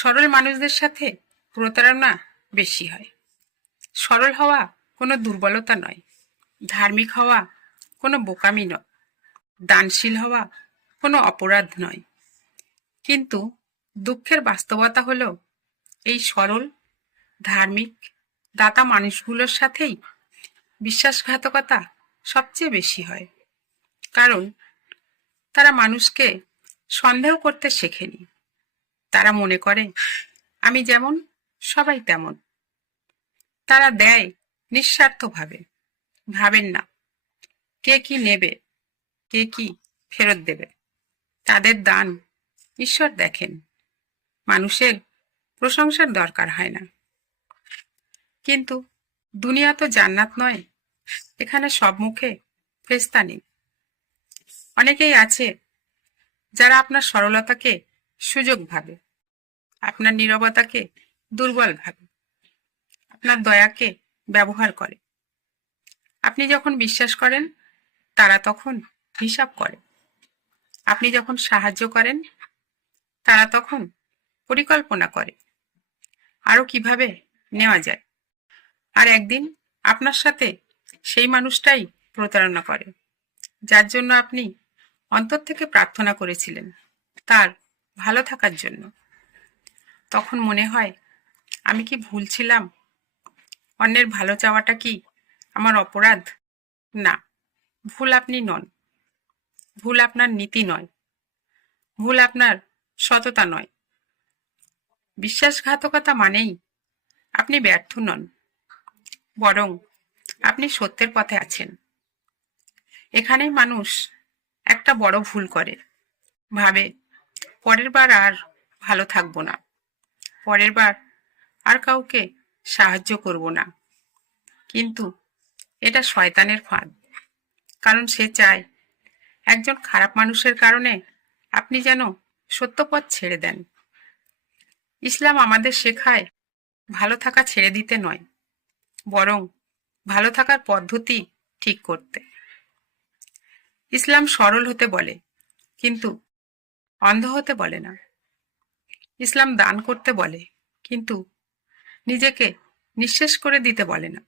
সরল মানুষদের সাথে প্রতারণা বেশি হয়। সরল হওয়া কোনো দুর্বলতা নয়, ধার্মিক হওয়া কোনো বোকামি নয়, দানশীল হওয়া কোনো অপরাধ নয়। কিন্তু দুঃখের বাস্তবতা হলো এই সরল, ধার্মিক, দাতা মানুষগুলোর সাথেই বিশ্বাসঘাতকতা সবচেয়ে বেশি হয়। কারণ তারা মানুষকে সন্দেহ করতে শেখেনি। তারা মনে করে আমি যেমন সবাই তেমন। তারা দেয় নিঃস্বার্থভাবে, ভাবেন না কে কি নেবে, কে কি ফেরত দেবে। তাদের দান ঈশ্বর দেখেন, মানুষের প্রশংসার দরকার হয় না। কিন্তু দুনিয়া তো জান্নাত নয়, এখানে সব মুখে ফেরেশতা নেই। অনেকেই আছে যারা আপনার সরলতাকে সুযোগ ভাবে, আপনার নীরবতাকে দুর্বল ভাবে, আপনার দয়াকে ব্যবহার করে। আপনি যখন বিশ্বাস করেন তারা তখন হিসাব করে, আপনি যখন সাহায্য করেন তারা তখন পরিকল্পনা করে আরো কিভাবে নেওয়া যায়। আর একদিন আপনার সাথে সেই মানুষটাই প্রতারণা করে, যার জন্য আপনি অন্তর থেকে প্রার্থনা করেছিলেন তার ভালো থাকার জন্য। তখন মনে হয় আমি কি ভুল ছিলাম? অন্যের ভালো চাওয়াটা কি আমার অপরাধ? না, ভুল আপনি নন, ভুল আপনার নীতি নয়, ভুল আপনার সততা নয়। বিশ্বাসঘাতকতা মানেই আপনি ব্যর্থ নন, বরং আপনি সত্যের পথে আছেন। এখানেই মানুষ একটা বড় ভুল করে, ভাবে পরের বার আর ভালো থাকবো না, পরের বার আর কাউকে সাহায্য করব না। কিন্তু এটা শয়তানের ফাঁদ, কারণ সে চায় একজন খারাপ মানুষের কারণে আপনি যেন সত্য পথ ছেড়ে দেন। ইসলাম আমাদের শেখায় ভালো থাকা ছেড়ে দিতে নয়, বরং ভালো থাকার পদ্ধতি ঠিক করতে। ইসলাম সরল হতে বলে, কিন্তু অন্ধ হতে বলে না। ইসলাম দান করতে বলে, কিন্তু নিজেকে নিঃশেষ করে দিতে বলে না।